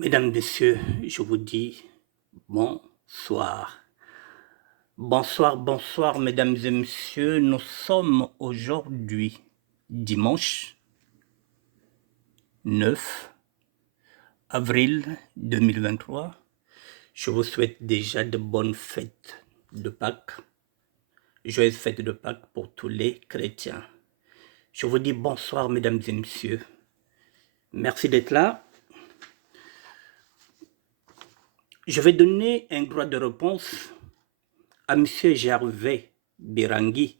Mesdames, Messieurs, je vous dis bonsoir. Bonsoir, bonsoir, Mesdames et Messieurs. Nous sommes aujourd'hui dimanche 9 avril 2023. Je vous souhaite déjà de bonnes fêtes de Pâques. Joyeuses fêtes de Pâques pour tous les chrétiens. Je vous dis bonsoir, Mesdames et Messieurs. Merci d'être là. Je vais donner un droit de réponse à M. Gervais Birangui.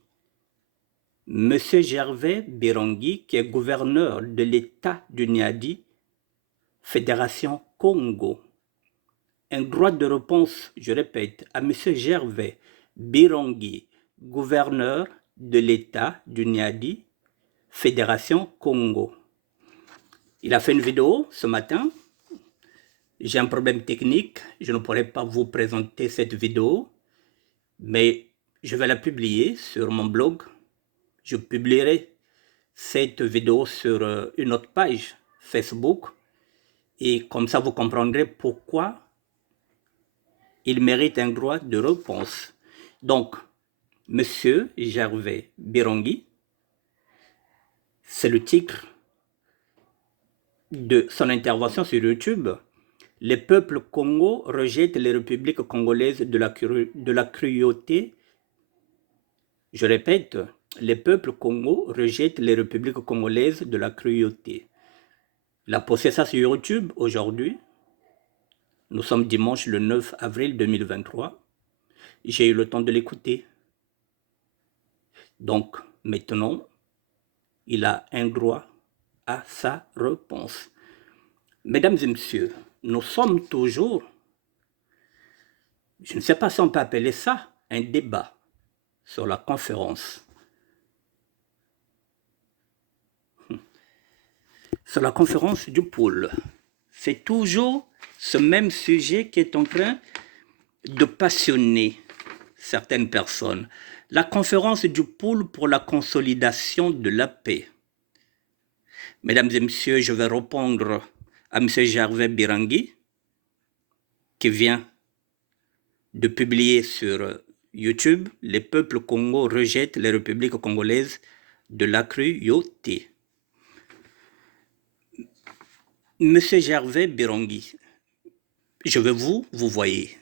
Monsieur Gervais Birangui, qui est gouverneur de l'État du Niadi, Fédération Congo. Un droit de réponse, je répète, à Monsieur Gervais Birangui, gouverneur de l'État du Niadi, Fédération Congo. Il a fait une vidéo ce matin. J'ai un problème technique, je ne pourrai pas vous présenter cette vidéo, mais je vais la publier sur mon blog. Je publierai cette vidéo sur une autre page Facebook et comme ça vous comprendrez pourquoi il mérite un droit de réponse. Donc, Monsieur Gervais Birangui, c'est le titre de son intervention sur YouTube. Les peuples Congo rejettent les républiques congolaises de la cruauté. Je répète, les peuples Congo rejettent les républiques congolaises de la cruauté. Il a posté ça sur YouTube aujourd'hui. Nous sommes dimanche le 9 avril 2023. J'ai eu le temps de l'écouter. Donc, maintenant, il a un droit à sa réponse. Mesdames et messieurs, nous sommes toujours, je ne sais pas si on peut appeler ça un débat sur la conférence. Sur la conférence du pôle. C'est toujours ce même sujet qui est en train de passionner certaines personnes. La conférence du pôle pour la consolidation de la paix. Mesdames et messieurs, je vais répondre à M. Gervais Birangui, qui vient de publier sur YouTube « Les peuples Congo rejettent les républiques congolaises de la cruauté ». M. Gervais Birangui, je vais vous voyez.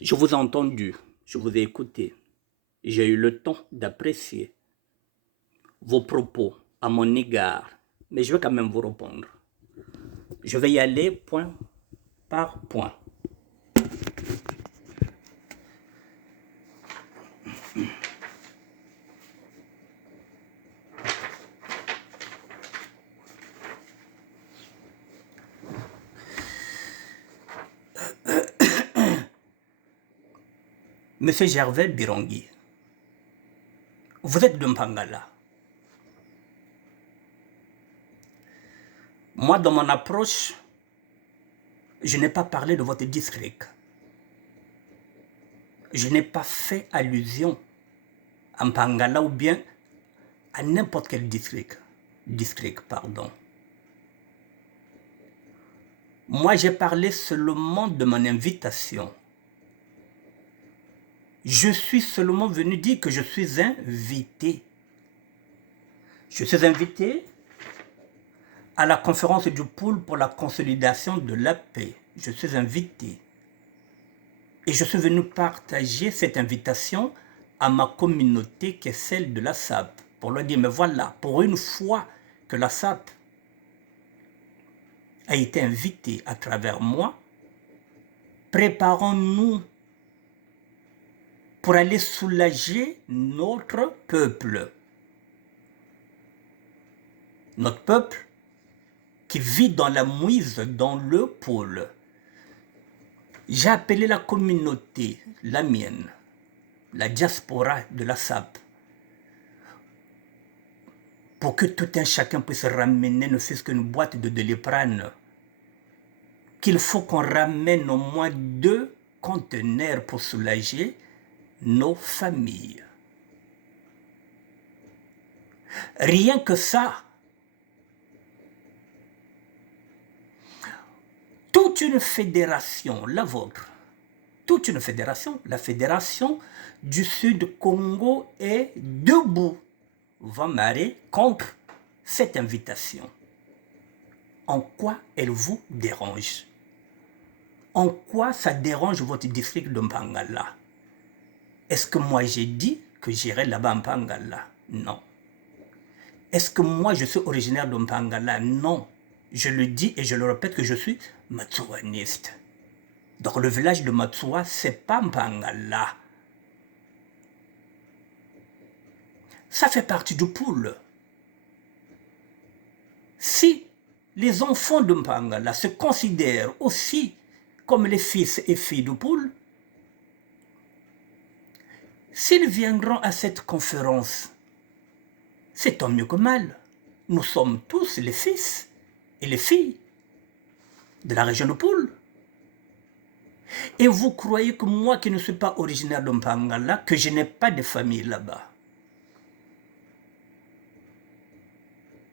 Je vous ai entendu, je vous ai écouté. J'ai eu le temps d'apprécier vos propos à mon égard, mais je vais quand même vous répondre. Je vais y aller point par point. Monsieur Gervais Birangui, vous êtes de Mpangala. Moi, dans mon approche, je n'ai pas parlé de votre district. Je n'ai pas fait allusion à Mpangala ou bien à n'importe quel district. Moi, j'ai parlé seulement de mon invitation. Je suis seulement venu dire que je suis invité. Je suis invité à la conférence du pôle pour la consolidation de la paix. Je suis invité. Et je suis venu partager cette invitation à ma communauté qui est celle de la SAP. Pour leur dire, mais voilà, pour une fois que la SAP a été invitée à travers moi, préparons-nous pour aller soulager notre peuple. Notre peuple qui vit dans la mouise, dans le pôle. J'ai appelé la communauté, la mienne, la diaspora de la SAP, pour que tout un chacun puisse ramener ne fût-ce qu'une boîte de Doliprane, qu'il faut qu'on ramène au moins 2 conteneurs pour soulager nos familles. Rien que ça. toute une fédération, la vôtre, toute une fédération, la fédération du Sud Congo est debout, va marrer contre cette invitation. En quoi elle vous dérange? En quoi ça dérange votre district de Mpangala? Est-ce que moi j'ai dit que j'irai là-bas en Mpangala? Non. Est-ce que moi je suis originaire de Mpangala? Non. Je le dis et je le répète que je suis Matsouaniste. Donc le village de Matsoua, c'est pas Mpangala. Ça fait partie du pool. Si les enfants de Mpangala se considèrent aussi comme les fils et filles du pool, s'ils viendront à cette conférence, c'est tant mieux que mal. Nous sommes tous les fils et les filles de la région de Poul. Et vous croyez que moi qui ne suis pas originaire de Mpangala, que je n'ai pas de famille là-bas?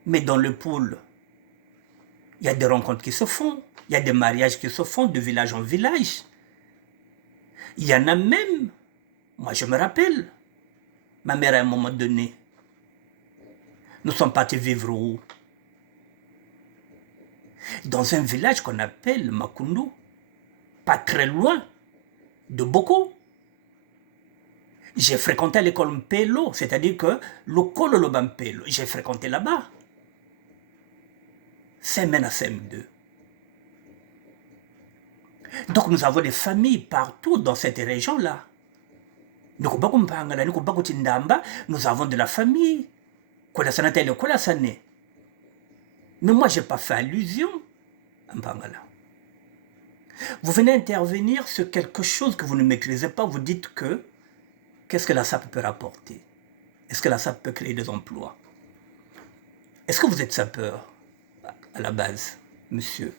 Mais dans le Poul, il y a des rencontres qui se font, il y a des mariages qui se font de village en village. Il y en a même, moi je me rappelle, ma mère à un moment donné, nous sommes partis vivre où? Dans un village qu'on appelle Makundu, pas très loin de Boko. J'ai fréquenté l'école Mpelo, c'est-à-dire que l'école Mpelo, j'ai fréquenté là-bas. CM1 à CM2. Donc nous avons des familles partout dans cette région-là. Nous avons de la famille. Mais moi, je n'ai pas fait allusion à Mpangala. Vous venez intervenir sur quelque chose que vous ne maîtrisez pas, vous dites que qu'est-ce que la SAP peut rapporter? Est-ce que la SAP peut créer des emplois? Est-ce que vous êtes sapeur à la base, monsieur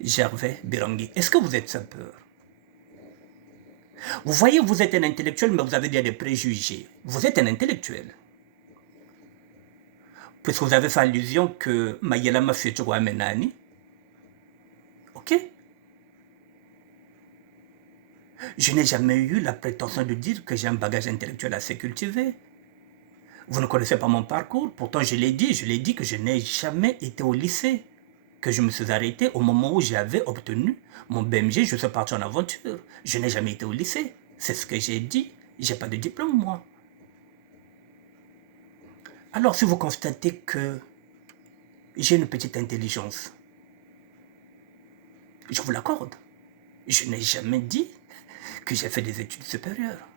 Gervais Birangui? Est-ce que vous êtes sapeur? Vous voyez, vous êtes un intellectuel, mais vous avez déjà des préjugés. Vous êtes un intellectuel. Puisque vous avez fait allusion que Mayela Mafiotchouwa Menani. Ok? Je n'ai jamais eu la prétention de dire que j'ai un bagage intellectuel assez cultivé. Vous ne connaissez pas mon parcours, pourtant je l'ai dit que je n'ai jamais été au lycée, que je me suis arrêté au moment où j'avais obtenu mon BMG, je suis parti en aventure. Je n'ai jamais été au lycée, c'est ce que j'ai dit, j'ai pas de diplôme moi. Alors si vous constatez que j'ai une petite intelligence, je vous l'accorde. Je n'ai jamais dit que j'ai fait des études supérieures.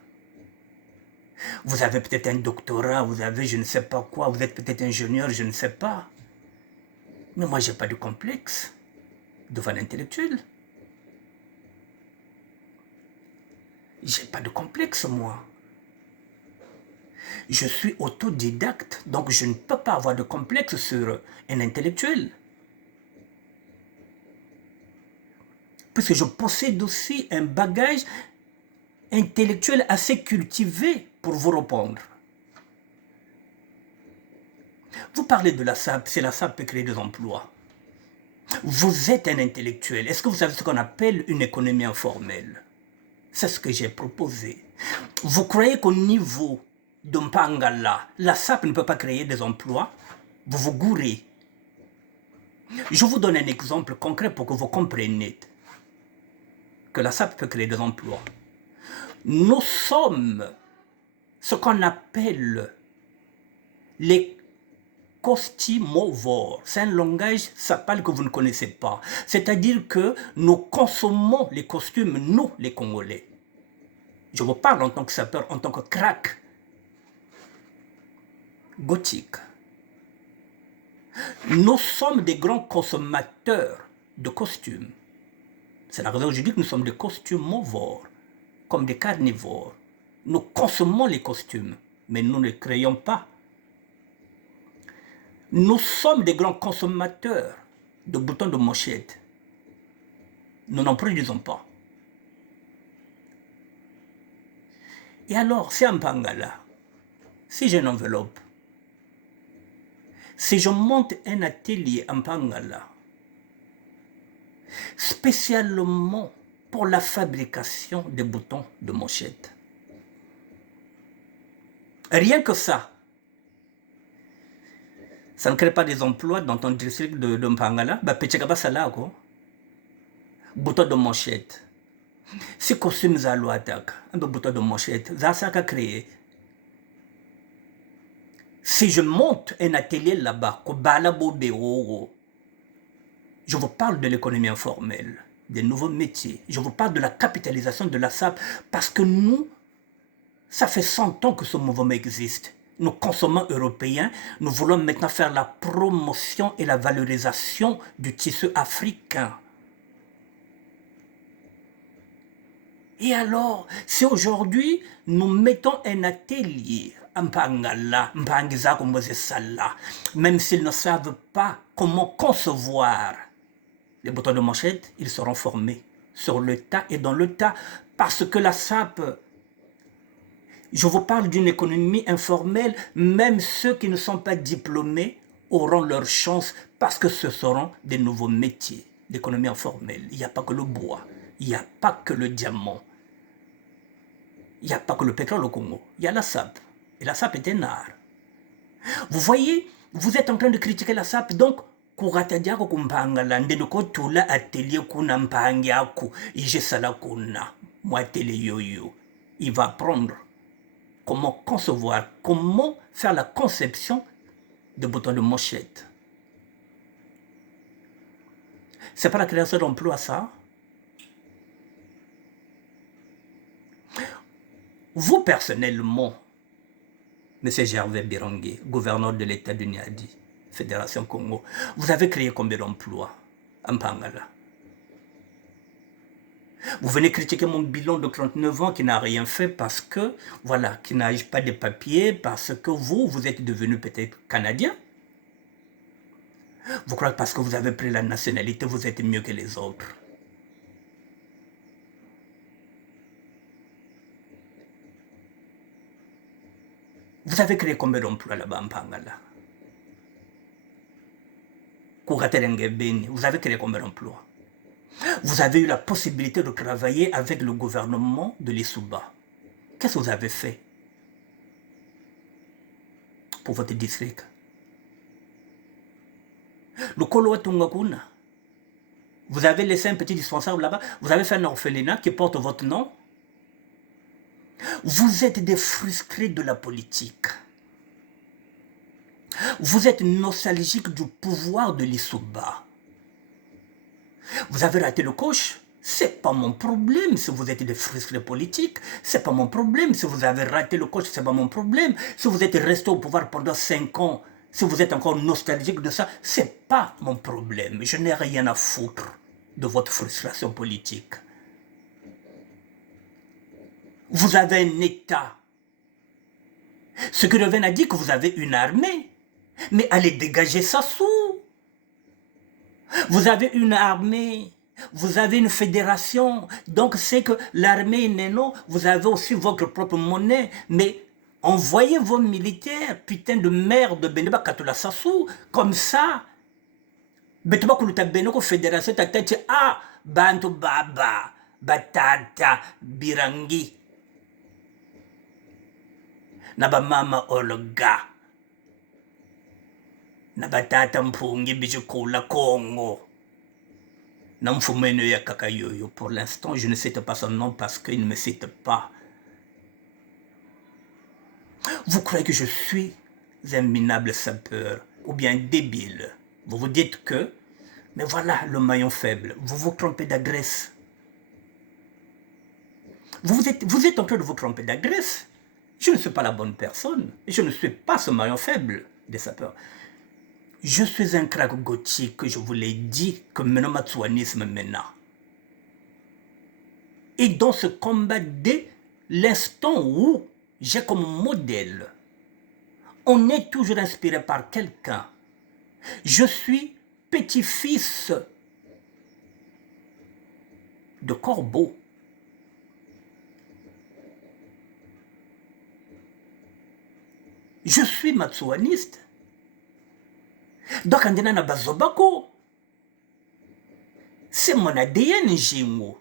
Vous avez peut-être un doctorat, vous avez je ne sais pas quoi, vous êtes peut-être ingénieur, je ne sais pas. Mais moi, je n'ai pas de complexe devant l'intellectuel. Je n'ai pas de complexe, moi. Je suis autodidacte, donc je ne peux pas avoir de complexe sur un intellectuel. Puisque je possède aussi un bagage intellectuel assez cultivé pour vous répondre. Vous parlez de la SAP, c'est la SAP peut créer des emplois. Vous êtes un intellectuel. Est-ce que vous savez ce qu'on appelle une économie informelle? C'est ce que j'ai proposé. Vous croyez qu'au niveau de Mpangala, la SAP ne peut pas créer des emplois? Vous vous gourrez. Je vous donne un exemple concret pour que vous compreniez que la SAP peut créer des emplois. Nous sommes ce qu'on appelle les costumovores. C'est un langage sapal que vous ne connaissez pas. C'est-à-dire que nous consommons les costumes, nous, les Congolais. Je vous parle en tant que sapeur, en tant que crack gothique. Nous sommes des grands consommateurs de costumes. C'est la raison où je dis que nous sommes des costumovores, comme des carnivores. Nous consommons les costumes, mais nous ne les créons pas. Nous sommes des grands consommateurs de boutons de manchette. Nous n'en produisons pas. Et alors, c'est un Mpangala. Si j'ai une enveloppe, si je monte un atelier en Mpangala, spécialement pour la fabrication des boutons de manchette. Rien que ça. Ça ne crée pas des emplois dans ton district de Mpangala. Bah, Pechekaba Sala, quoi. Bouton de manchette. Si costume za loi attaque, un bouton de manchette, ça a créé. Si je monte un atelier là-bas, je vous parle de l'économie informelle, des nouveaux métiers. Je vous parle de la capitalisation de la SAP parce que nous, ça fait 100 ans que ce mouvement existe. Nous consommons européens, nous voulons maintenant faire la promotion et la valorisation du tissu africain. Et alors, si aujourd'hui, nous mettons un atelier, même s'ils ne savent pas comment concevoir les boutons de manchette, ils seront formés sur le tas et dans le tas. Parce que la SAP, je vous parle d'une économie informelle, même ceux qui ne sont pas diplômés auront leur chance parce que ce seront des nouveaux métiers d'économie informelle. Il n'y a pas que le bois, il n'y a pas que le diamant, il n'y a pas que le pétrole au Congo, il y a la SAP. Et la SAP est un art. Vous voyez, vous êtes en train de critiquer la SAP, donc kuratadia ko kumpangala ndenoko tula atelier kuna mpangi ako ije sala kuna moi atelier yoyo. Il va apprendre comment concevoir, comment faire la conception de boutons de manchette. C'est pas la création d'emplois, ça. Vous, personnellement, M. Gervais Birangui, gouverneur de l'État du Niadi, Fédération Congo, vous avez créé combien d'emplois en Mpangala? Vous venez critiquer mon bilan de 39 ans qui n'a rien fait parce que, voilà, qui n'a pas de papiers, parce que vous êtes devenu peut-être Canadien. Vous croyez que parce que vous avez pris la nationalité, vous êtes mieux que les autres. Vous avez créé combien d'emplois là-bas en Mpangala? Vous avez créé combien d'emplois? Vous avez eu la possibilité de travailler avec le gouvernement de l'Issouba. Qu'est-ce que vous avez fait pour votre district? Le Kolo Tungakuna, vous avez laissé un petit dispensable là-bas, vous avez fait un orphelinat qui porte votre nom. Vous êtes des frustrés de la politique. Vous êtes nostalgiques du pouvoir de l'Issouba. Vous avez raté le coche. C'est pas mon problème si vous êtes des frustrés politiques. C'est pas mon problème si vous avez raté le coche. C'est pas mon problème. Si vous êtes resté au pouvoir pendant 5 ans, si vous êtes encore nostalgique de ça, c'est pas mon problème. Je n'ai rien à foutre de votre frustration politique. Vous avez un État. Ce que Reven a dit que vous avez une armée. Mais allez dégager ça sous. Vous avez une armée. Vous avez une fédération. Donc c'est que l'armée Neno, vous avez aussi votre propre monnaie. Mais envoyez vos militaires, putain de merde, Beneba Katula Sassou, comme ça. Beteba Kuluta Benoko Fédération, tête, ah, Bantu Baba, Batata, Birangui. Naba mama Olga. Naba tata Mpungi Bijukula Congo. Ya Kakayoyo. Pour l'instant, je ne cite pas son nom parce qu'il ne me cite pas. Vous croyez que je suis un minable sapeur ou bien débile? Vous vous dites que, mais voilà le maillon faible. Vous vous trompez d'adresse. Vous êtes en train de vous tromper d'adresse. Je ne suis pas la bonne personne. Je ne suis pas ce maillon faible des sapeurs. Je suis un crack gothique, je vous l'ai dit, que maintenant Matsouanisme mena. Et dans ce combat, dès l'instant où j'ai comme modèle, on est toujours inspiré par quelqu'un. Je suis petit-fils de Corbeau. Je suis matsouaniste. Donc, on a Bazobako. C'est mon ADN, Jingo.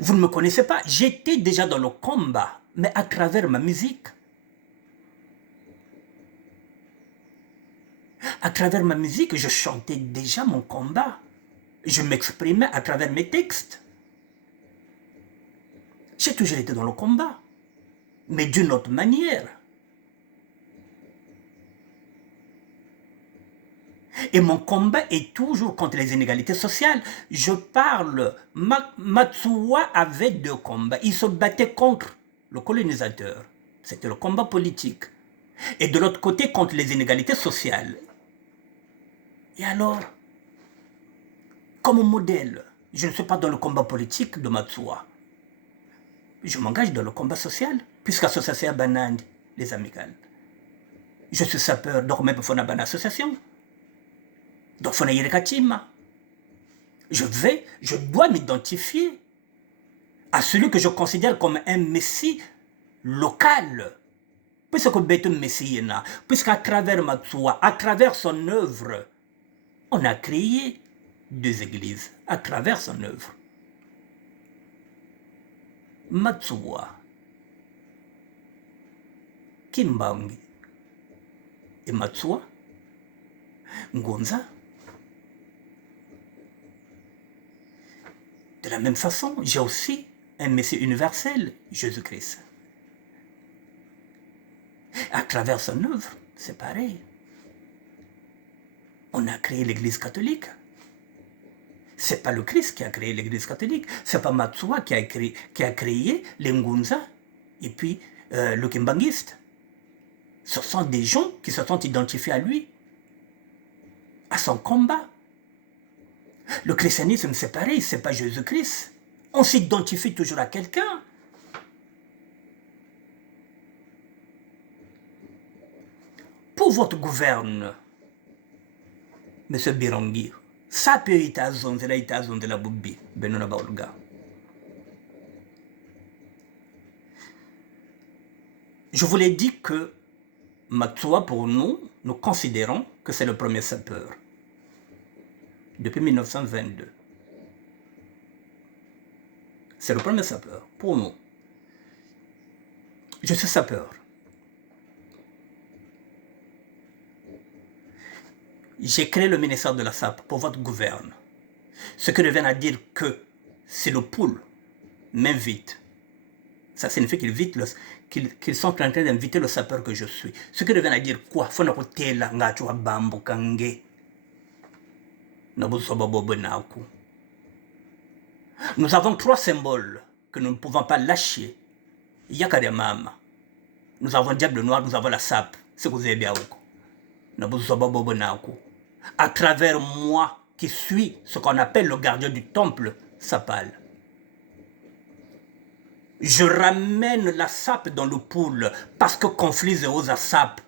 Vous ne me connaissez pas. J'étais déjà dans le combat, mais à travers ma musique. À travers ma musique, je chantais déjà mon combat. Je m'exprimais à travers mes textes. J'ai toujours été dans le combat, mais d'une autre manière. Et mon combat est toujours contre les inégalités sociales. Je parle, Matsuwa avait deux combats. Il se battait contre le colonisateur. C'était le combat politique. Et de l'autre côté, contre les inégalités sociales. Et alors, comme modèle, je ne suis pas dans le combat politique de Matsuwa. Je m'engage dans le combat social, puisqu'association Banand, les amicales. Je suis sapeur, donc même pour une association. Donc, je dois m'identifier à celui que je considère comme un messie local. Puisque Beto Messie, puisqu'à travers Matsuwa, à travers son œuvre, on a créé deux églises, à travers son œuvre. Matsuwa, Kimbangi et Matsuwa, Ngonza. De la même façon, j'ai aussi un Messie universel, Jésus-Christ. À travers son œuvre, c'est pareil. On a créé l'Église catholique. C'est pas le Christ qui a créé l'Église catholique. C'est pas Matsuwa qui a créé les Ngunza et puis le Kimbangiste. Ce sont des gens qui se sont identifiés à lui, à son combat. Le christianisme, c'est pareil, c'est pas Jésus-Christ. On s'identifie toujours à quelqu'un. Pour votre gouverne, M. Birangi, ça peut être à la Boubi, Benona Baolga. Je vous l'ai dit que Matsuwa, pour nous, nous considérons que c'est le premier sapeur. Depuis 1922. C'est le premier sapeur, pour nous. Je suis sapeur. J'ai créé le ministère de la SAP pour votre gouverne. Ce qui revient à dire que si le pool m'invite, ça signifie qu'ils sont en train d'inviter le sapeur que je suis. Ce qui revient à dire quoi? Nous avons trois symboles que nous ne pouvons pas lâcher. Yakademama. Nous avons Diable Noir, nous avons la SAP. C'est que vous avez bien. À travers moi, qui suis ce qu'on appelle le gardien du temple sapal. Je ramène la SAP dans le pool parce que conflit aux SAP.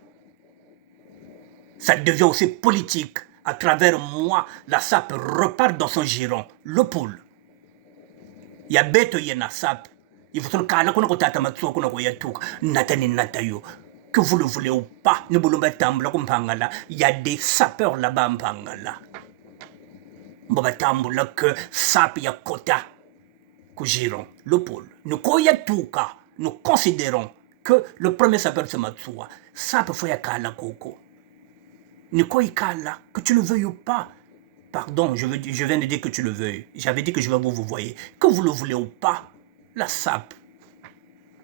Ça devient aussi politique. À travers moi, la SAP repart dans son giron, le pool. Il y a bête yena SAP. Il faut que que vous le voulez ou pas, il y a des sapeurs là-bas en Pangala. Que SAP y a quota. Le pôle. Nous considérons que le premier sapeur c'est Matsuwa. SAP faut y kala koko. Que tu le veuilles ou pas. Pardon, je viens de dire que tu le veuilles. J'avais dit que je vais vous voyez. Que vous le voulez ou pas, la SAP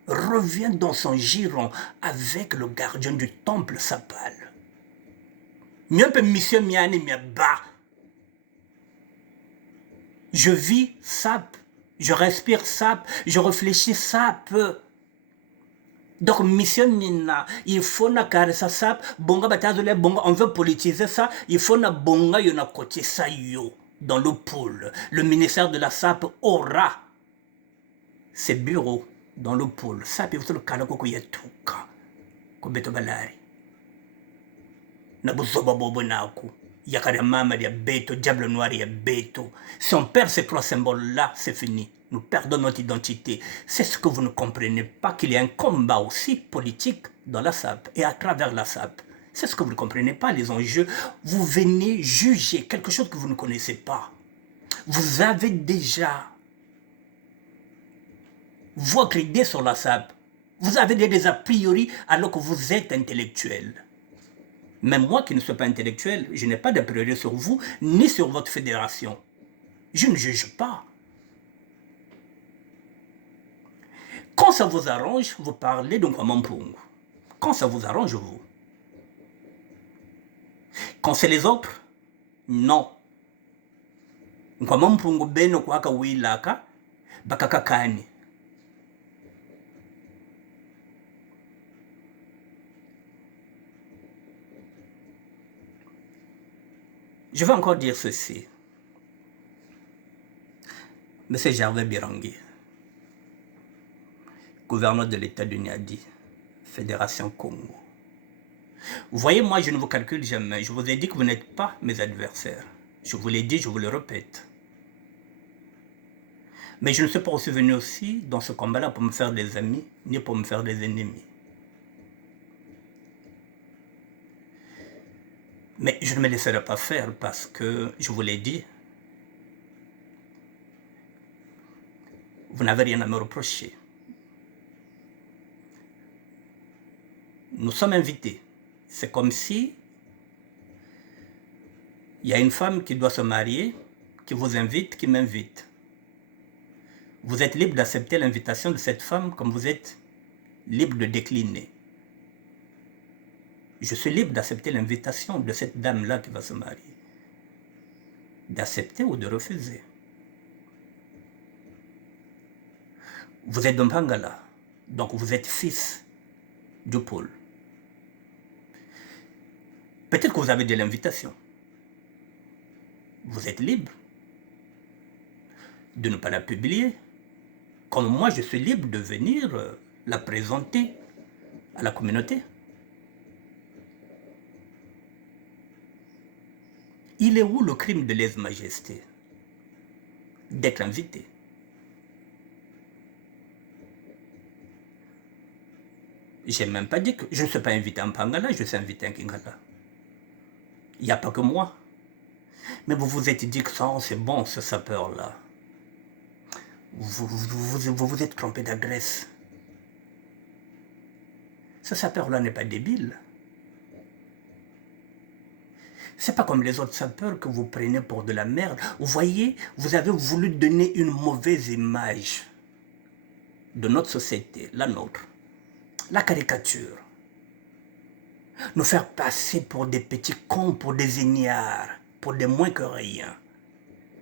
revient dans son giron avec le gardien du temple sapal. Je vis SAP, je respire SAP, je réfléchis SAP. Donc mission nina, il faut na ça SAP, bonga batazole bonga, on veut politiser ça, il faut na bonga yona côté ça yo dans le pôle. Le ministère de la SAP aura ses bureaux dans le pôle. SAP il faut le kalako yatuka. Ko beto balari. Na buzoba bobo naku. Yakara mama ya beto, diable noir ya beto. Si on perd ces trois symboles-là, c'est fini. Nous perdons notre identité. C'est ce que vous ne comprenez pas, qu'il y a un combat aussi politique dans la SAP et à travers la SAP. C'est ce que vous ne comprenez pas, les enjeux. Vous venez juger quelque chose que vous ne connaissez pas. Vous avez déjà votre idée sur la SAP. Vous avez des a priori alors que vous êtes intellectuel. Même moi qui ne suis pas intellectuel, je n'ai pas d'a priori sur vous, ni sur votre fédération. Je ne juge pas. Quand ça vous arrange, vous parlez d'un Kwamampungu. Quand ça vous arrange, vous. Quand c'est les autres, non. Kwamampungu beno kwaka wilaka, bakakakani. Je vais encore dire ceci. Monsieur Gervais Birangui, gouverneur de l'État du Niadi, Fédération Congo. Vous voyez, moi, je ne vous calcule jamais. Je vous ai dit que vous n'êtes pas mes adversaires. Je vous l'ai dit, je vous le répète. Mais je ne suis pas aussi venu aussi dans ce combat-là pour me faire des amis, ni pour me faire des ennemis. Mais je ne me laisserai pas faire parce que, je vous l'ai dit, vous n'avez rien à me reprocher. Nous sommes invités. C'est comme si il y a une femme qui doit se marier, qui vous invite, qui m'invite. Vous êtes libre d'accepter l'invitation de cette femme comme vous êtes libre de décliner. Je suis libre d'accepter l'invitation de cette dame-là qui va se marier. D'accepter ou de refuser. Vous êtes d'Mpangala, donc vous êtes fils du pôle. Peut-être que vous avez de l'invitation. Vous êtes libre de ne pas la publier. Comme moi, je suis libre de venir la présenter à la communauté. Il est où le crime de lèse-majesté? D'être invité. Je n'ai même pas dit que je ne suis pas invité en Pangala, je suis invité en Kingala. Il n'y a pas que moi. Mais vous vous êtes dit que ça, c'est bon, ce sapeur-là. Vous vous êtes trompé d'adresse. Ce sapeur-là n'est pas débile. C'est pas comme les autres sapeurs que vous prenez pour de la merde. Vous voyez, vous avez voulu donner une mauvaise image de notre société, la nôtre. La caricature. Nous faire passer pour des petits cons, pour des ignares, pour des moins que rien.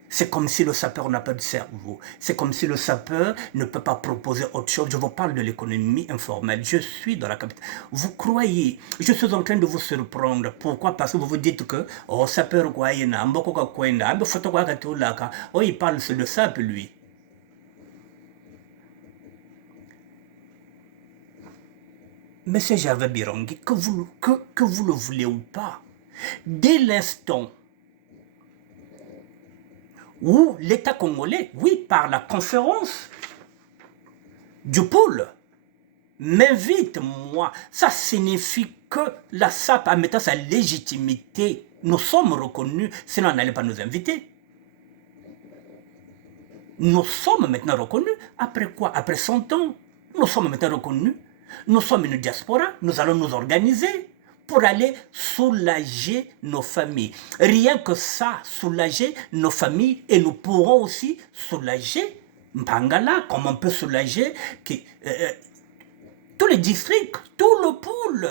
C'est comme si le sapeur n'a pas de cerveau. C'est comme si le sapeur ne peut pas proposer autre chose. Je vous parle de l'économie informelle. Je suis dans la capitale. Vous croyez, je suis en train de vous surprendre. Pourquoi? Parce que vous vous dites que, oh, sapeur quoi, il parle de sap, lui. Monsieur Gervais Birangui, que vous le voulez ou pas, dès l'instant où l'État congolais, oui, par la conférence du pôle, m'invite, moi, ça signifie que la SAP a maintenant sa légitimité. Nous sommes reconnus, sinon on n'allait pas nous inviter. Nous sommes maintenant reconnus. Après quoi? Après 100 ans, nous sommes maintenant reconnus. Nous sommes une diaspora, nous allons nous organiser pour aller soulager nos familles. Rien que ça, soulager nos familles, et nous pourrons aussi soulager Mpangala, comme on peut soulager tous les districts, tout le pôle.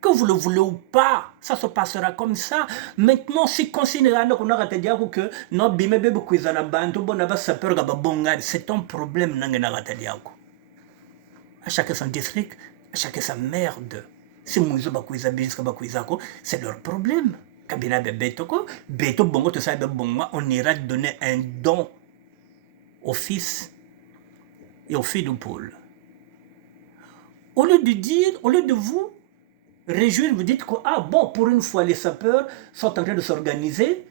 Que vous le voulez ou pas, ça se passera comme ça. Maintenant, si considérez que c'est un problème. À chacun son district, à chacun sa merde. Si c'est leur problème. On ira donner un don aux fils et aux filles du pôle. Au lieu de dire, au lieu de vous réjouir, vous dites que, ah bon, pour une fois, les sapeurs sont en train de s'organiser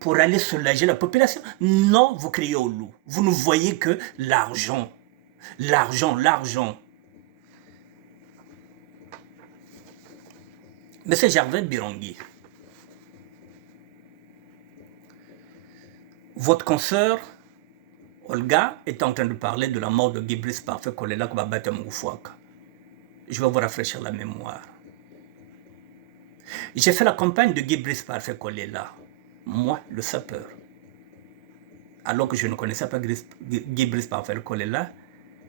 pour aller soulager la population. Non, vous criez au loup. Vous ne voyez que l'argent. L'argent, l'argent. Monsieur Gervais Birangui, votre consoeur, Olga, est en train de parler de la mort de Guy Brice Parfait Kolela Kobabate Moufouaka. Je vais vous rafraîchir la mémoire. J'ai fait la campagne de Guy Brice Parfait Kolela, moi, le sapeur. Alors que je ne connaissais pas Guy Brice Parfait Kolela,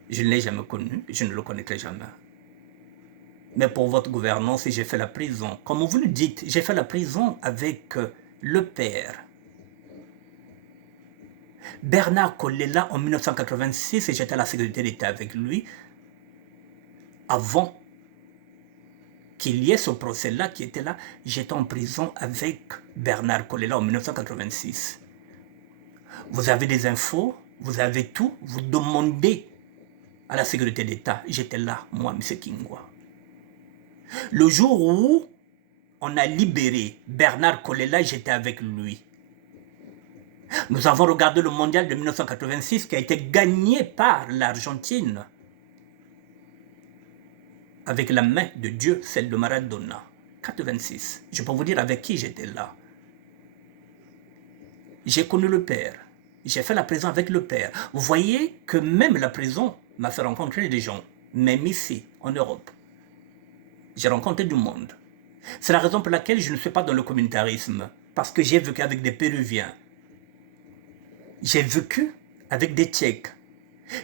je ne l'ai jamais connu, je ne le connaîtrai jamais. Mais pour votre gouvernance, j'ai fait la prison. Comme vous le dites, j'ai fait la prison avec le père. Bernard Kolela en 1986, et j'étais à la sécurité d'État avec lui, avant qu'il y ait ce procès-là qui était là, j'étais en prison avec Bernard Kolela en 1986. Vous avez des infos, vous avez tout, vous demandez à la sécurité d'État. J'étais là, moi, M. Kingwa. Le jour où on a libéré Bernard Kolela, j'étais avec lui. Nous avons regardé le mondial de 1986 qui a été gagné par l'Argentine avec la main de Dieu, celle de Maradona. 86. Je peux vous dire avec qui j'étais là. J'ai connu le père. J'ai fait la prison avec le père. Vous voyez que même la prison m'a fait rencontrer des gens, même ici, en Europe. J'ai rencontré du monde. C'est la raison pour laquelle je ne suis pas dans le communautarisme. Parce que j'ai vécu avec des Péruviens. J'ai vécu avec des Tchèques.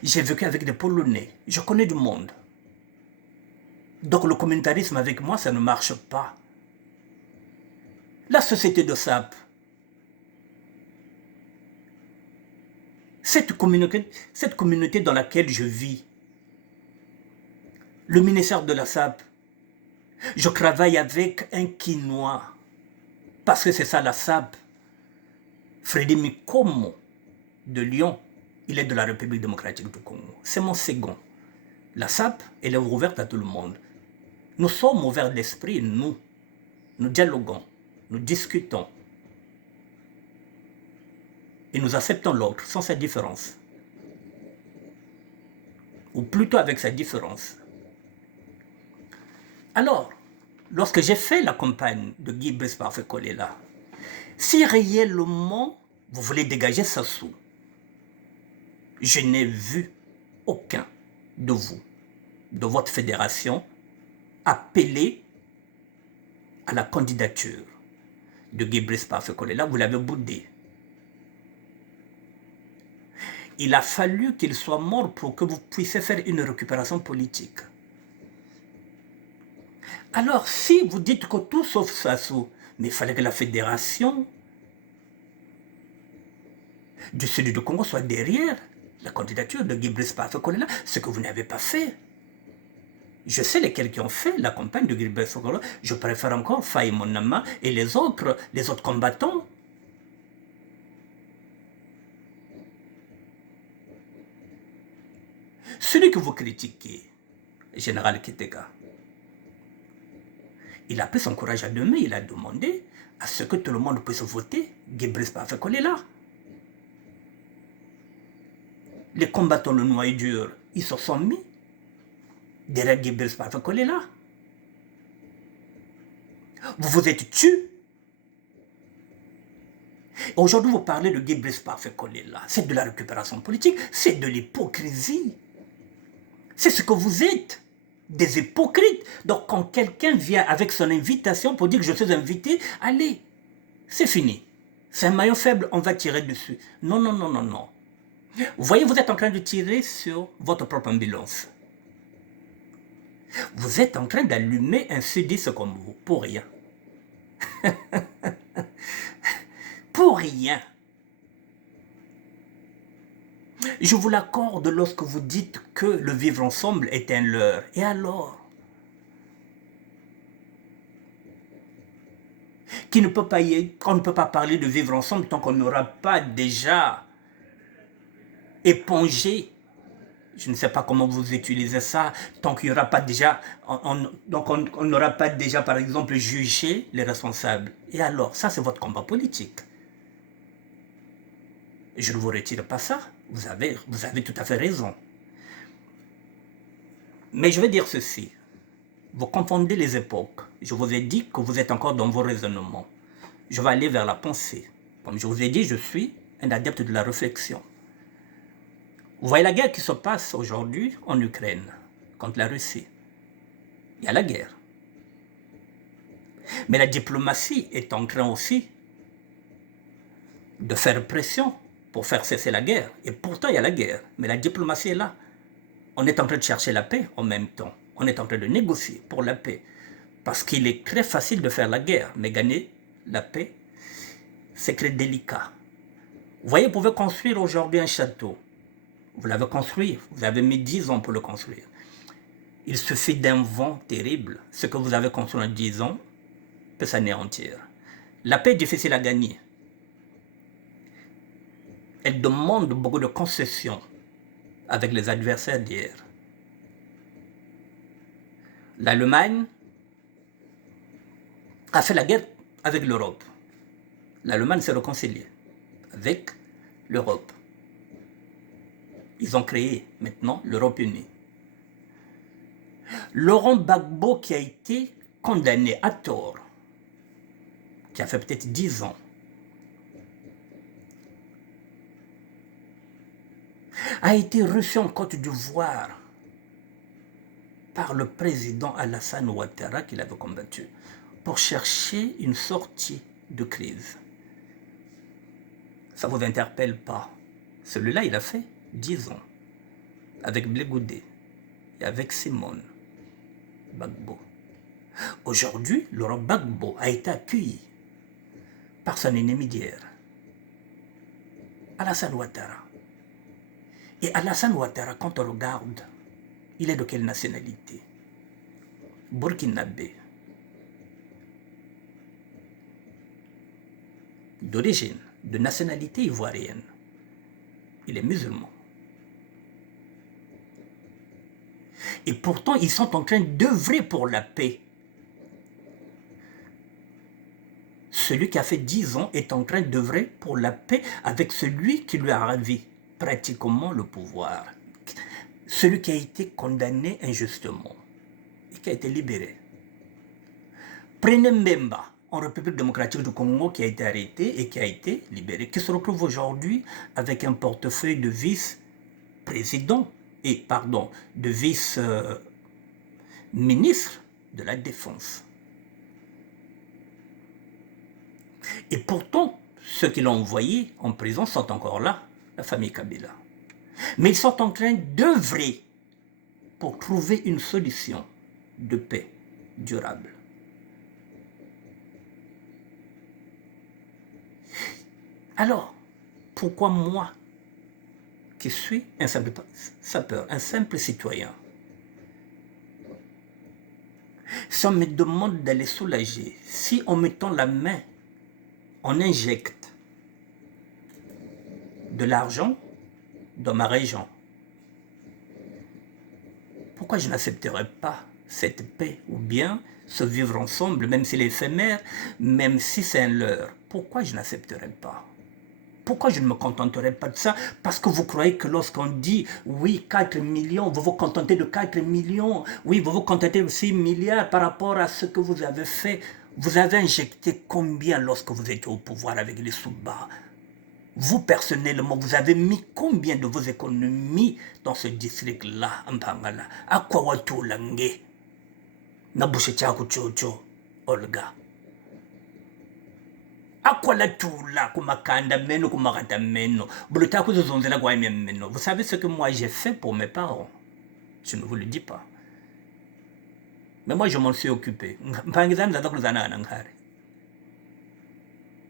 J'ai vécu avec des Polonais. Je connais du monde. Donc le communautarisme avec moi, ça ne marche pas. La société de SAP, cette communauté dans laquelle je vis, le ministère de la SAP, je travaille avec un Quinois, parce que c'est ça la SAP. Frédéric Mikomo de Lyon, il est de la République démocratique du Congo. C'est mon second. La SAP, elle est ouverte à tout le monde. Nous sommes ouverts d'esprit, nous. Nous dialoguons, nous discutons. Et nous acceptons l'autre sans sa différence. Ou plutôt avec sa différence. Alors, lorsque j'ai fait la campagne de Guy Brice Parfait Kolela, si réellement vous voulez dégager Sassou, je n'ai vu aucun de vous, de votre fédération, appeler à la candidature de Guy Brice Parfait Kolela. Vous l'avez boudé. Il a fallu qu'il soit mort pour que vous puissiez faire une récupération politique. Alors, si vous dites que tout sauf Sassou, mais il fallait que la fédération du Sud du Congo soit derrière la candidature de Guy Brice Parfait Kolela, ce que vous n'avez pas fait. Je sais lesquels qui ont fait la campagne de Guy Brice Parfait Kolela. Je préfère encore Faye Monama et les autres combattants. Celui que vous critiquez, Général Kiteka, il a pris son courage à deux mains, il a demandé à ce que tout le monde puisse voter Guy Brice Parfait Kolela. Les combattants le noyau dur, ils se sont mis derrière Guy Brice Parfait Kolela. Vous vous êtes tués. Aujourd'hui, vous parlez de Guy Brice Parfait Kolela. C'est de la récupération politique, c'est de l'hypocrisie. C'est ce que vous êtes, des hypocrites. Donc quand quelqu'un vient avec son invitation pour dire que je suis invité, allez, c'est fini. C'est un maillon faible, on va tirer dessus. Non, non, non, non, non. Vous voyez, vous êtes en train de tirer sur votre propre ambulance. Vous êtes en train d'allumer un sudiste comme vous, pour rien. Pour rien. Je vous l'accorde lorsque vous dites que le vivre ensemble est un leurre. Et alors? On ne peut pas parler de vivre ensemble tant qu'on n'aura pas déjà épongé. Je ne sais pas comment vous utilisez ça, tant qu'il n'y aura pas déjà, donc on n'aura pas déjà, par exemple, jugé les responsables. Et alors, ça c'est votre combat politique. Je ne vous retire pas ça, vous avez tout à fait raison. Mais je vais dire ceci, Vous confondez les époques. Je vous ai dit que vous êtes encore dans vos raisonnements. Je vais aller vers la pensée. Comme je vous ai dit, je suis un adepte de la réflexion. Vous voyez la guerre qui se passe aujourd'hui en Ukraine contre la Russie. Il y a la guerre. Mais la diplomatie est en train aussi de faire pression pour faire cesser la guerre. Et pourtant, il y a la guerre. Mais la diplomatie est là. On est en train de chercher la paix en même temps. On est en train de négocier pour la paix. Parce qu'il est très facile de faire la guerre. Mais gagner la paix, c'est très délicat. Vous voyez, vous pouvez construire aujourd'hui un château. Vous l'avez construit. Vous avez mis 10 ans pour le construire. Il suffit d'un vent terrible. Ce que vous avez construit en 10 ans peut s'anéantir. La paix est difficile à gagner. Elle demande beaucoup de concessions avec les adversaires d'hier. L'Allemagne a fait la guerre avec l'Europe. L'Allemagne s'est réconciliée avec l'Europe. Ils ont créé maintenant l'Europe unie. Laurent Gbagbo qui a été condamné à tort, qui a fait peut-être 10 ans, a été reçu en Côte d'Ivoire par le président Alassane Ouattara qu'il avait combattu pour chercher une sortie de crise. Ça ne vous interpelle pas? Celui-là, il a fait 10 ans avec Blé Goudé et avec Simone Gbagbo. Aujourd'hui, Laurent Gbagbo a été accueilli par son ennemi d'hier, Alassane Ouattara. Et Alassane Ouattara, quand on regarde, il est de quelle nationalité? Burkinabé. D'origine, de nationalité ivoirienne. Il est musulman. Et pourtant, ils sont en train d'œuvrer pour la paix. Celui qui a fait 10 ans est en train d'œuvrer pour la paix avec celui qui lui a ravi pratiquement le pouvoir. Celui qui a été condamné injustement et qui a été libéré. Prenez Mbemba en République démocratique du Congo qui a été arrêté et qui a été libéré, qui se retrouve aujourd'hui avec un portefeuille de vice-président de vice-ministre de la Défense. Et pourtant, ceux qui l'ont envoyé en prison sont encore là, la famille Kabila. Mais ils sont en train d'œuvrer pour trouver une solution de paix durable. Alors, pourquoi moi, qui suis un simple sapeur, un simple citoyen, si on me demande d'aller soulager, si en mettant la main, on injecte de l'argent dans ma région, pourquoi je n'accepterais pas cette paix ou bien ce vivre ensemble, même s'il est éphémère, même si c'est un leurre? Pourquoi je n'accepterais pas? Pourquoi je ne me contenterai pas de ça? Parce que vous croyez que lorsqu'on dit, oui, 4 millions, vous vous contentez de 4 millions, oui, vous vous contentez de 6 milliards par rapport à ce que vous avez fait. Vous avez injecté combien lorsque vous étiez au pouvoir avec les Souba? Vous, personnellement, vous avez mis combien de vos économies dans ce district-là, Mpangala? À quoi watu langue? Nabouche Tchakou Tchocho, Olga. Vous savez ce que moi j'ai fait pour mes parents? Je ne vous le dis pas. Mais moi je m'en suis occupé.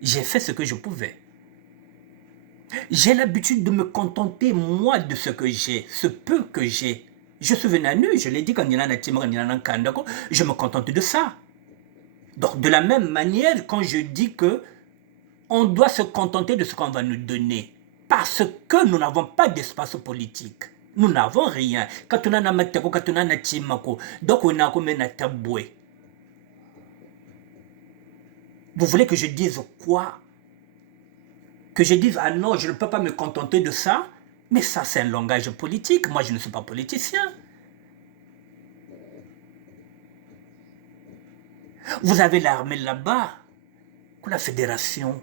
J'ai fait ce que je pouvais. J'ai l'habitude de me contenter, moi, de ce que j'ai, ce peu que j'ai. Je suis venu à nu, je l'ai dit quand il y en a je me contente de ça. Donc de la même manière, quand je dis que on doit se contenter de ce qu'on va nous donner. Parce que nous n'avons pas d'espace politique. Nous n'avons rien. Vous voulez que je dise quoi? Que je dise, ah non, je ne peux pas me contenter de ça? Mais ça, c'est un langage politique. Moi, je ne suis pas politicien. Vous avez l'armée là-bas, la fédération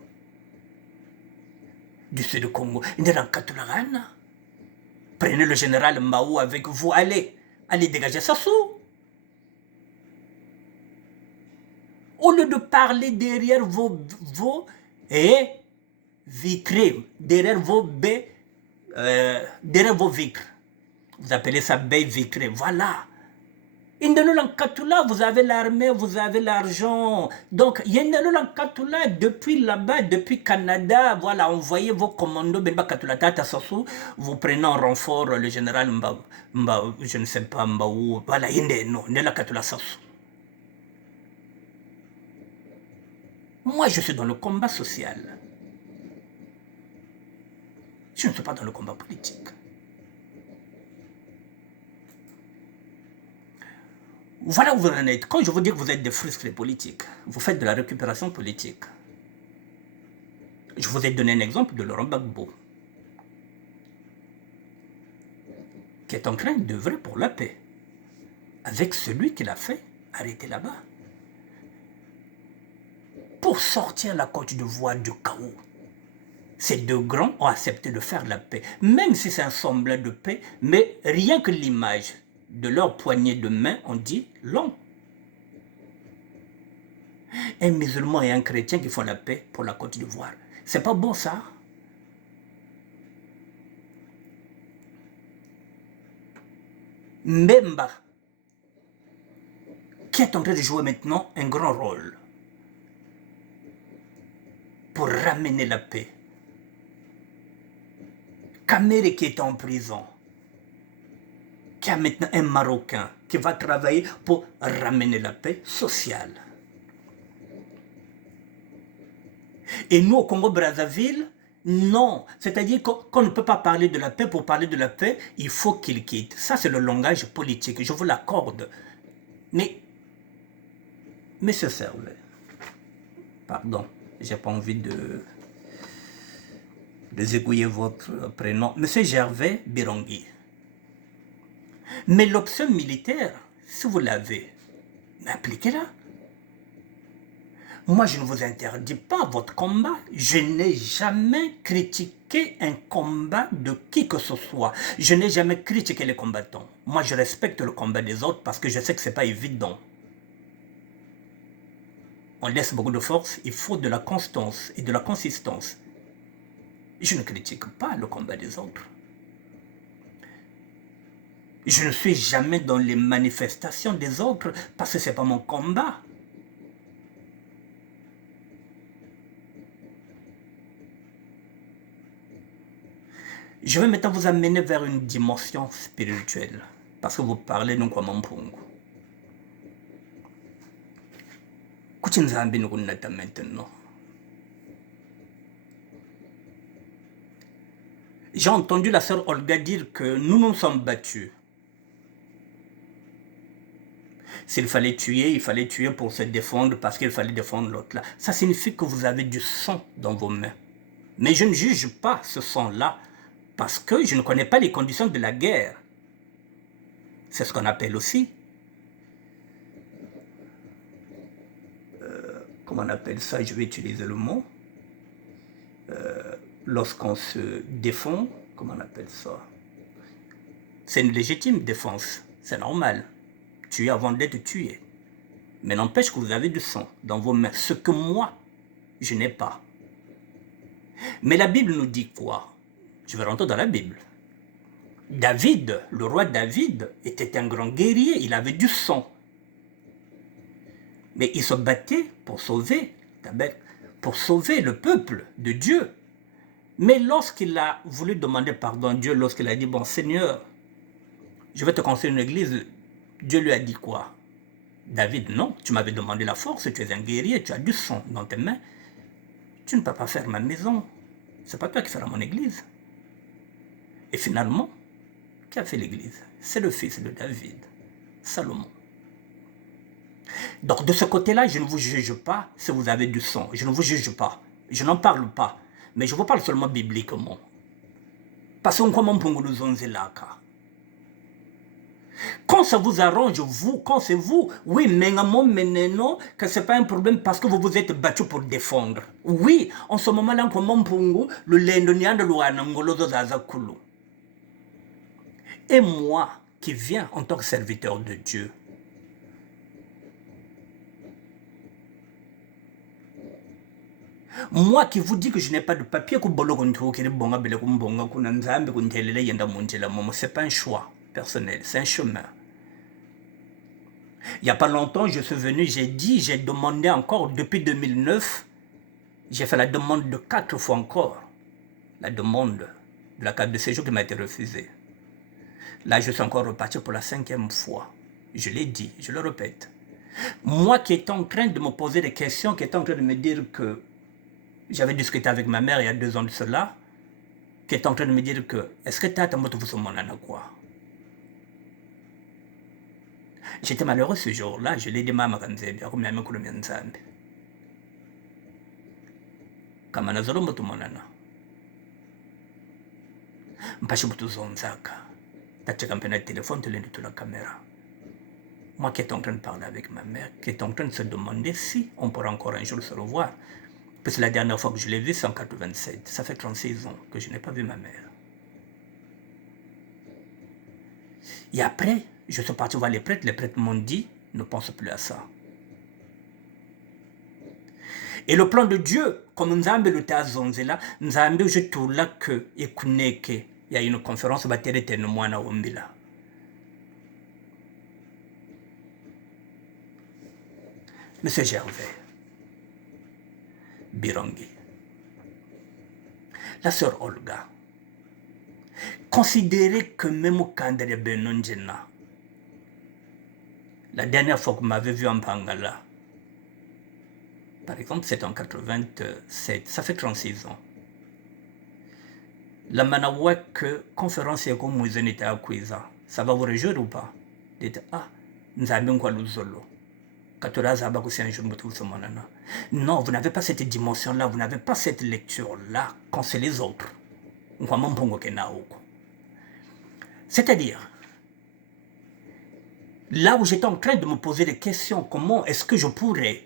du Sud Congo. Prenez le général Mao avec vous, allez dégager Sassou. Au lieu de parler derrière vos vitres, derrière vos vitres, vous appelez ça baie vitrée, voilà. Vous avez l'armée, vous avez l'argent. Donc, depuis là-bas, depuis Canada, voilà, envoyez vos commandos, vous prenez en renfort le général Mbaou, je ne sais pas, Mbaou, voilà, moi, je suis dans le combat social. Je ne suis pas dans le combat politique. Voilà où vous en êtes. Quand je vous dis que vous êtes des frustrés politiques, vous faites de la récupération politique. Je vous ai donné un exemple de Laurent Gbagbo, qui est en train d'œuvrer pour la paix, avec celui qui l'a fait arrêter là-bas, pour sortir la Côte d'Ivoire du chaos. Ces deux grands ont accepté de faire la paix, même si c'est un semblant de paix, mais rien que l'image de leur poignée de main, on dit long. Un musulman et un chrétien qui font la paix pour la Côte d'Ivoire. C'est pas bon ça? Mbemba, qui est en train de jouer maintenant un grand rôle pour ramener la paix. Kamere qui est en prison, qui a maintenant un Marocain qui va travailler pour ramener la paix sociale. Et nous, au Congo-Brazzaville, non. C'est-à-dire qu'on ne peut pas parler de la paix. Pour parler de la paix, il faut qu'il quitte. Ça, c'est le langage politique. Je vous l'accorde. Mais, Monsieur Servet, pardon, j'ai pas envie de zégouiller votre prénom. Monsieur Gervais Birangui. Mais l'option militaire, si vous l'avez, appliquez-la. Moi, je ne vous interdis pas votre combat. Je n'ai jamais critiqué un combat de qui que ce soit. Je n'ai jamais critiqué les combattants. Moi, je respecte le combat des autres parce que je sais que ce n'est pas évident. On laisse beaucoup de force, il faut de la constance et de la consistance. Je ne critique pas le combat des autres. Je ne suis jamais dans les manifestations des autres parce que ce n'est pas mon combat. Je vais maintenant vous amener vers une dimension spirituelle, parce que vous parlez d'un Kwamampungu. Kuchinzambi Nukunata maintenant. J'ai entendu la sœur Olga dire que nous nous sommes battus. S'il fallait tuer, il fallait tuer pour se défendre parce qu'il fallait défendre l'autre là. Ça signifie que vous avez du sang dans vos mains. Mais je ne juge pas ce sang-là parce que je ne connais pas les conditions de la guerre. C'est ce qu'on appelle aussi, comment on appelle ça, je vais utiliser le mot, lorsqu'on se défend, comment on appelle ça? C'est une légitime défense, c'est normal. Tuer avant d'être tué. Mais n'empêche que vous avez du sang dans vos mains, ce que moi, je n'ai pas. Mais la Bible nous dit quoi? Je vais rentrer dans la Bible. David, le roi David, était un grand guerrier, il avait du sang. Mais il se battait pour sauver le peuple de Dieu. Mais lorsqu'il a voulu demander pardon à Dieu, lorsqu'il a dit, bon Seigneur, je vais te construire une église, Dieu lui a dit quoi? David, non, tu m'avais demandé la force, tu es un guerrier, tu as du sang dans tes mains. Tu ne peux pas faire ma maison. C'est pas toi qui feras mon église. Et finalement, qui a fait l'église? C'est le fils de David, Salomon. Donc de ce côté-là, je ne vous juge pas si vous avez du sang. Je ne vous juge pas. Je n'en parle pas. Mais je vous parle seulement bibliquement. Parce qu'on commence pour nous zonzelaka. Quand ça vous arrange, vous, quand c'est vous, oui, mais non, que ce n'est pas un problème parce que vous vous êtes battu pour défendre. Oui, en ce moment-là, le lendonian de l'ouanangolo zazakulu. Et moi, qui viens en tant que serviteur de Dieu, moi qui vous dis que je n'ai pas de papier, c'est pas un choix personnel, c'est un chemin. Il n'y a pas longtemps, je suis venu, j'ai demandé encore, depuis 2009, j'ai fait la demande de 4 fois encore, la demande de la carte de séjour qui m'a été refusée. Là, je suis encore reparti pour la 5e fois. Je l'ai dit, je le répète. Moi qui étais en train de me poser des questions, qui étais en train de me dire que j'avais discuté avec ma mère il y a 2 ans de cela, qui était en train de me dire que est-ce que tu as quoi? J'étais malheureux ce jour-là, je l'ai dit à ma kanzebi, à combien de nzambe. Kamana zolo moto monana. Mpashi butu zonzaka. T'as campé le téléphone, tu l'as dit la caméra. Moi qui étais en train de parler avec ma mère, qui est en train de se demander si on pourra encore un jour se revoir. Parce que la dernière fois que je l'ai vu, c'est en 87. Ça fait 36 ans que je n'ai pas vu ma mère. Et après, je suis parti voir les prêtres m'ont dit, ne pense plus à ça. Et le plan de Dieu, comme Nzambe le Tazonzela, Nzambe je tout là que il y a une conférence bâtie témoin à Ombila. Monsieur Gervais Birongi, la sœur Olga, considérez que même au Kandere Benonjena, la dernière fois que vous m'avez vu en Bangala, par exemple, c'est en 87, ça fait 36 ans. La Manawak conférence est comme vous êtes à Kouiza, ça va vous réjouir ou pas? Dites, ah, nous avons quoi l'ouzolo. Non, vous n'avez pas cette dimension-là, vous n'avez pas cette lecture-là quand c'est les autres. C'est-à-dire, là où j'étais en train de me poser des questions, comment est-ce que je pourrais,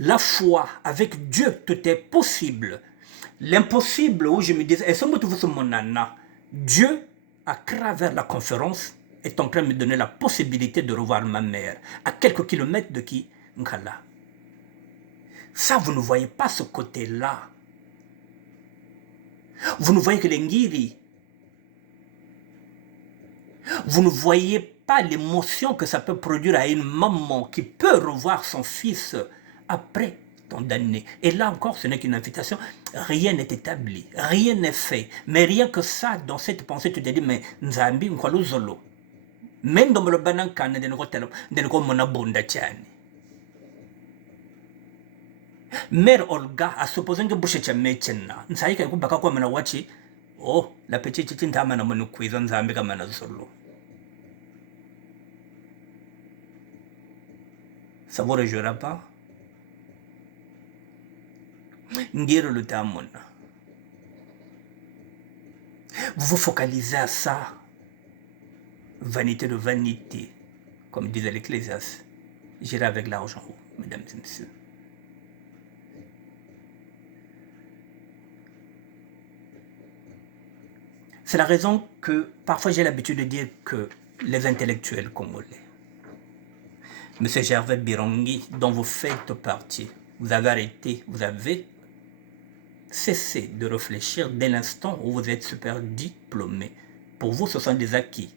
la foi avec Dieu, tout est possible. L'impossible où je me disais, est-ce que mon nana, Dieu, à travers la conférence, est en train de me donner la possibilité de revoir ma mère à quelques kilomètres de qui Nkala. Ça, vous ne voyez pas ce côté-là. Vous ne voyez que les ngiri. Vous ne voyez pas l'émotion que ça peut produire à une maman qui peut revoir son fils après tant d'années. Et là encore, ce n'est qu'une invitation. Rien n'est établi, rien n'est fait. Mais rien que ça, dans cette pensée, tu te dis, mais Nzambi, Nkwalo Zolo. Même dans le banan kan de nous monabonda tiani. Mère Olga a supposé que bouche tchamechena. Nsaïka ku baka kwa mana wachi. Oh, la petite tinta mana manu kuiza Nzambi kama na Zolo. Ça vous réjouira pas? Ndire le tamona. Vous vous focalisez à ça. Vanité de vanité, comme disait l'Ecclésiaste. J'irai avec l'argent, mesdames et messieurs. C'est la raison que parfois j'ai l'habitude de dire que les intellectuels congolais, M. Gervais Birongi, dont vous faites partie, vous avez arrêté, vous avez cessé de réfléchir dès l'instant où vous êtes super diplômé. Pour vous, ce sont des acquis.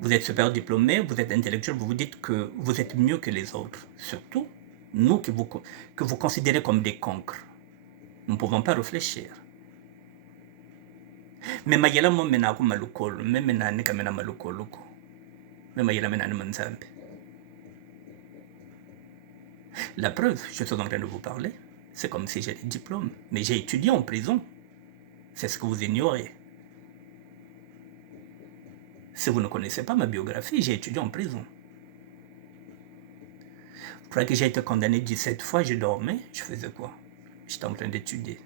Vous êtes super diplômé, vous êtes intellectuel, vous vous dites que vous êtes mieux que les autres. Surtout, nous que vous considérez comme des cancres. Nous ne pouvons pas réfléchir. Mais mayela mo mena ko malukolo, mais mena ne kamena malukolo ko. Mais mayela mena ne manzambe. La preuve, je suis en train de vous parler, c'est comme si j'ai des diplômes, mais j'ai étudié en prison. C'est ce que vous ignorez. Si vous ne connaissez pas ma biographie, j'ai étudié en prison. Vous croyez que j'ai été condamné 17 fois, je dormais, je faisais quoi? J'étais en train d'étudier.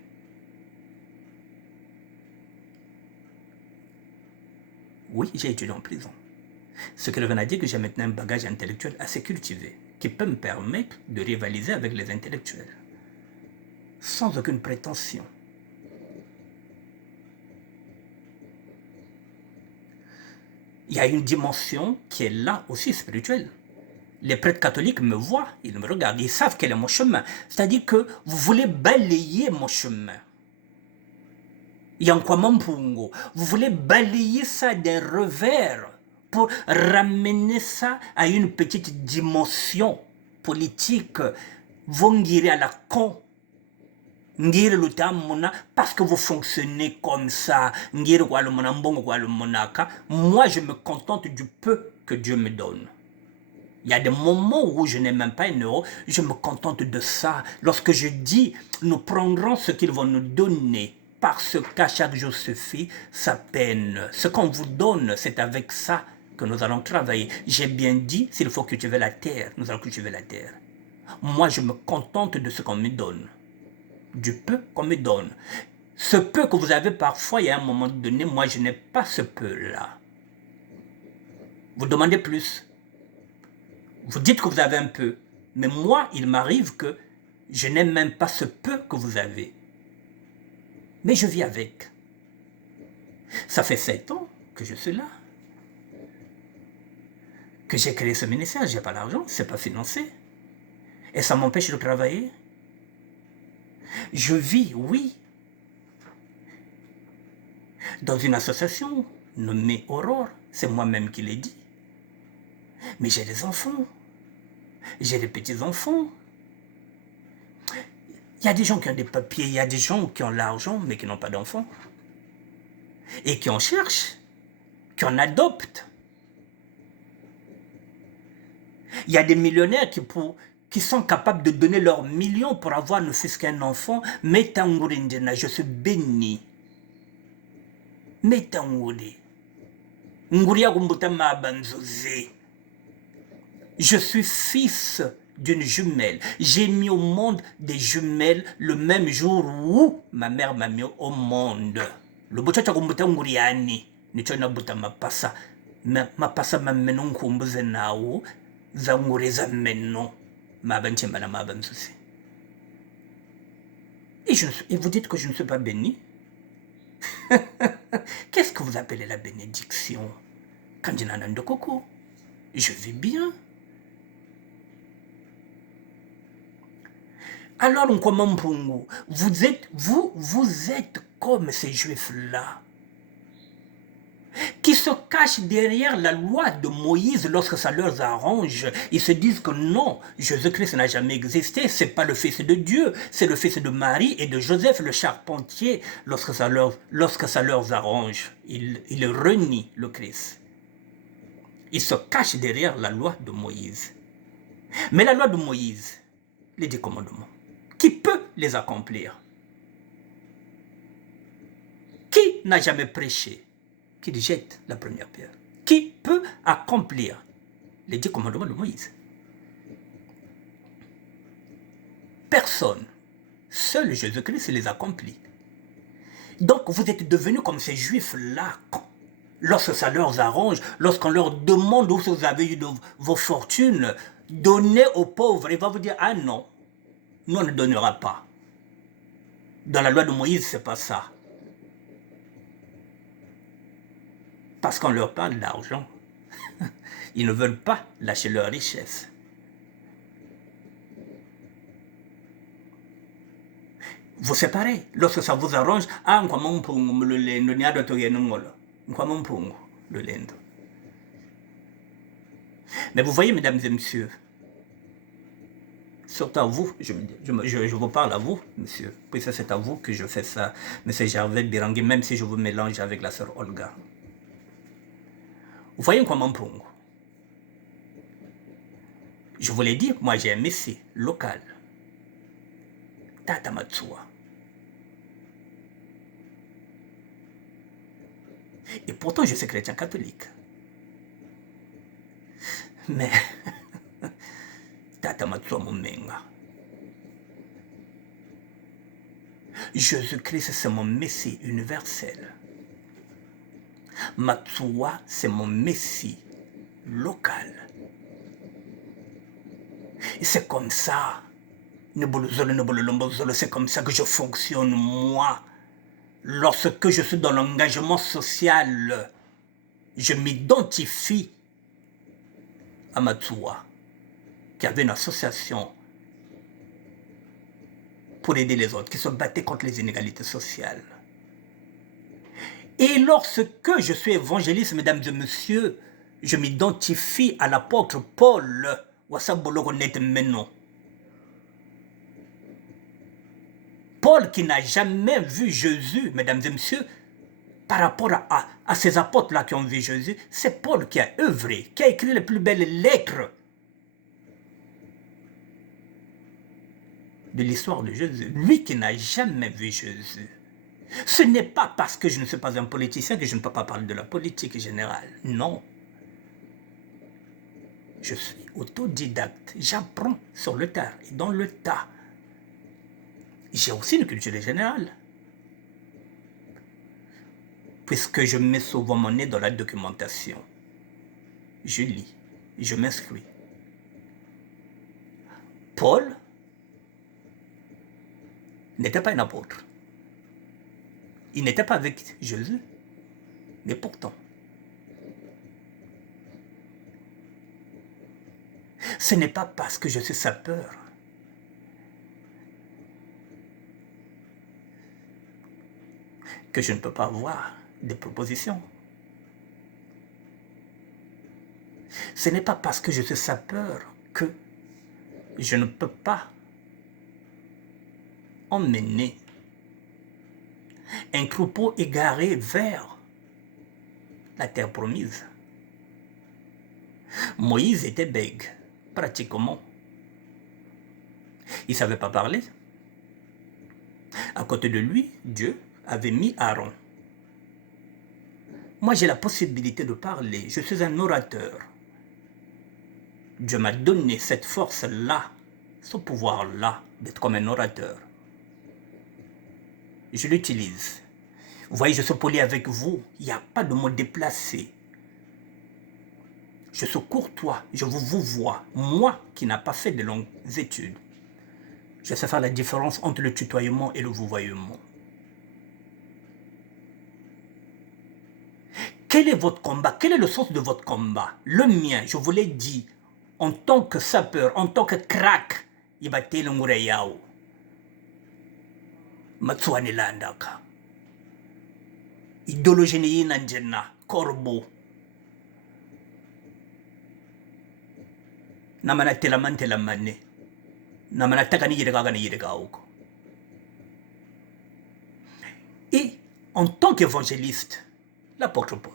Oui, j'ai étudié en prison. Ce qui revient à dire que j'ai maintenant un bagage intellectuel assez cultivé, qui peut me permettre de rivaliser avec les intellectuels, sans aucune prétention. Il y a une dimension qui est là aussi spirituelle. Les prêtres catholiques me voient, ils me regardent, ils savent quel est mon chemin. C'est-à-dire que vous voulez balayer mon chemin. Yankwamampungo, vous voulez balayer ça d'un revers pour ramener ça à une petite dimension politique. Vongiri à la con. Ngiri lutamuna parce que vous fonctionnez comme ça. Ngiri walumuna mbongo walumunaka. Moi, je me contente du peu que Dieu me donne. Il y a des moments où je n'ai même pas un euro, je me contente de ça. Lorsque je dis, nous prendrons ce qu'ils vont nous donner, parce qu'à chaque jour suffit sa peine. Ce qu'on vous donne, c'est avec ça que nous allons travailler. J'ai bien dit, s'il faut cultiver la terre, nous allons cultiver la terre. Moi, je me contente de ce qu'on me donne, du peu qu'on me donne. Ce peu que vous avez parfois, il y a un moment donné, moi, je n'ai pas ce peu-là. Vous demandez plus. Vous dites que vous avez un peu, mais moi, il m'arrive que je n'ai même pas ce peu que vous avez. Mais je vis avec. Ça fait 7 ans que je suis là. Que j'ai créé ce ministère, je n'ai pas l'argent, ce n'est pas financé. Et ça m'empêche de travailler. Je vis, oui, dans une association nommée Aurore. C'est moi-même qui l'ai dit. Mais j'ai des enfants. J'ai des petits-enfants. Il y a des gens qui ont des papiers, il y a des gens qui ont l'argent, mais qui n'ont pas d'enfants. Et qui en cherchent, qui en adoptent. Il y a des millionnaires qui sont capables de donner leurs millions pour avoir ne fût-ce qu'un enfant. Mais Tangurindina, je suis béni. Mais Tanguri. Nguria Gumbuta Mabanzoze. Je suis fils d'une jumelle. J'ai mis au monde des jumelles le même jour où ma mère m'a mis au monde. Le bochacha kumbuta nguriani. Nicho na buta mapasa. Mapasa mameno nkumbuze nao. Za ngure za meno. Mabanchemba na mabanzusi. Et vous dites que je ne suis pas béni? Qu'est-ce que vous appelez la bénédiction? Kandinanando Koko. Je vis bien. Alors, vous êtes comme ces juifs-là, qui se cachent derrière la loi de Moïse lorsque ça leur arrange. Ils se disent que non, Jésus-Christ n'a jamais existé, c'est pas le fils de Dieu, c'est le fils de Marie et de Joseph le charpentier. Lorsque ça leur arrange, ils renient le Christ. Ils se cachent derrière la loi de Moïse. Mais la loi de Moïse, les 10 commandements, qui peut les accomplir? Qui n'a jamais prêché? Qu'il jette la première pierre. Qui peut accomplir les 10 commandements de Moïse? Personne. Seul Jésus-Christ les accomplit. Donc vous êtes devenus comme ces juifs-là. Lorsque ça leur arrange, lorsqu'on leur demande où vous avez eu vos fortunes, donnez aux pauvres, il va vous dire, ah non, nous on ne donnera pas. Dans la loi de Moïse, c'est pas ça. Parce qu'on leur parle d'argent. Ils ne veulent pas lâcher leur richesse. Vous séparez. Lorsque ça vous arrange, ah, le lendo, le lendo. Mais vous voyez, mesdames et messieurs, surtout à vous, je vous parle à vous, monsieur, puisque c'est à vous que je fais ça, monsieur Gervais Birangui, même si je vous mélange avec la sœur Olga. Vous voyez comment Mpungu? Je vous l'ai dit, moi j'ai un messie local, Tata Matsua. Et pourtant je suis chrétien catholique. Mais Tata Matsua Mumenga. Jésus-Christ, c'est mon messie universel. Matsuwa, c'est mon messie local. Et c'est comme ça. C'est comme ça que je fonctionne, moi. Lorsque je suis dans l'engagement social, je m'identifie à Matsuwa, qui avait une association pour aider les autres, qui se battait contre les inégalités sociales. Et lorsque je suis évangéliste, mesdames et messieurs, je m'identifie à l'apôtre Paul, Paul qui n'a jamais vu Jésus, mesdames et messieurs, par rapport à ces apôtres-là qui ont vu Jésus, c'est Paul qui a œuvré, qui a écrit les plus belles lettres de l'histoire de Jésus. Lui qui n'a jamais vu Jésus. Ce n'est pas parce que je ne suis pas un politicien que je ne peux pas parler de la politique générale. Non. Je suis autodidacte. J'apprends sur le tas et dans le tas. J'ai aussi une culture générale. Puisque je mets souvent mon nez dans la documentation. Je lis, je m'inscris. Paul n'était pas un apôtre. Il n'était pas avec Jésus, mais pourtant, ce n'est pas parce que je suis sapeur que je ne peux pas avoir des propositions. Ce n'est pas parce que je suis sapeur que je ne peux pas emmener un troupeau égaré vers la terre promise. Moïse était bègue, pratiquement. Il ne savait pas parler. À côté de lui, Dieu avait mis Aaron. Moi, j'ai la possibilité de parler. Je suis un orateur. Dieu m'a donné cette force-là, ce pouvoir-là, d'être comme un orateur. Je l'utilise. Vous voyez, je suis poli avec vous. Il n'y a pas de mot déplacé. Je suis courtois. Je vous vois. Moi, qui n'ai pas fait de longues études, je sais faire la différence entre le tutoiement et le vouvoiement. Quel est votre combat? Quel est le sens de votre combat? Le mien, je vous l'ai dit, en tant que sapeur, en tant que crack, il va te l'ungureyao. Matsuani landaka. Idéologie ni nanjena, corbeau. Namana telamane. Namana takani yirega. Et en tant qu'évangéliste, l'apôtre Paul,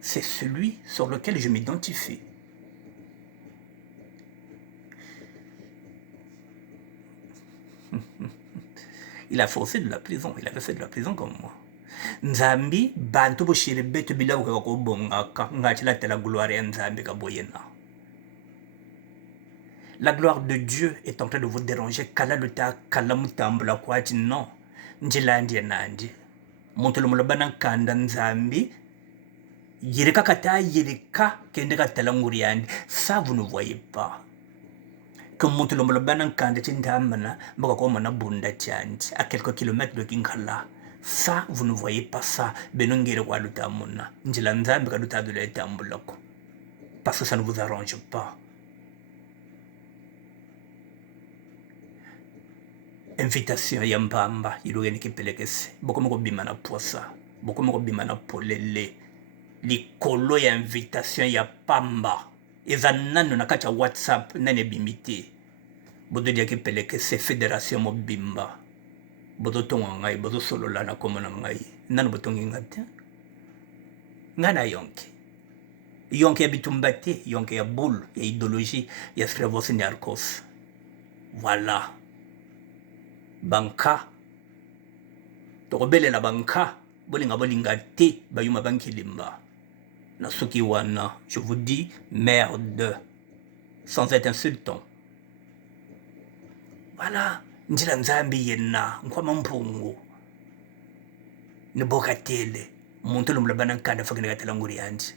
c'est celui sur lequel je m'identifie. Il a fait aussi de la prison, il avait fait de la prison comme moi. Nzambi, bantu boshire betu bila ukako bongaka, ngachila la gloire ya Nzambi kaboyena. La gloire de Dieu est en train de vous déranger. Kala luta kala mutambula kwachi non. Njilandi nandi. Montolo mulabana kanda Nzambi. Yirika kata yirika kende katala nguriandi. Ça vous ne voyez pas. Que montolo mulabana kanda chindamana mbakakoma bunda chanti à quelques kilomètres de Kinkala. Ça vous ne voyez pas ça. Benongere kwa luta mona. Njila Nzambi kaluta de l'etambulako. Parce que ça ne vous arrange pas. Invitation ya mbamba ilugeni kipelekese bokomoko bimana poisa bokomoko bimana polele likolo ya invitation ya pamba eza nano na kati ya WhatsApp nane bimiti bodo dia kipelekese fédération mobimba bodo tonga ngai bodo solola na komona ngai nano botongi ngate ngana yonke ya bitumbate yonke ya boule ya idéologie ya Stravos ni Arcos. Voilà. Banka tokobelela banka bolinga te bayuma bankilimba na soki wana je vous dis merde sans être insultant. Voilà njila Nzambi yena nkwama mpungu ne boka tele muntu lumla banan kana fakina gatala nguri yanti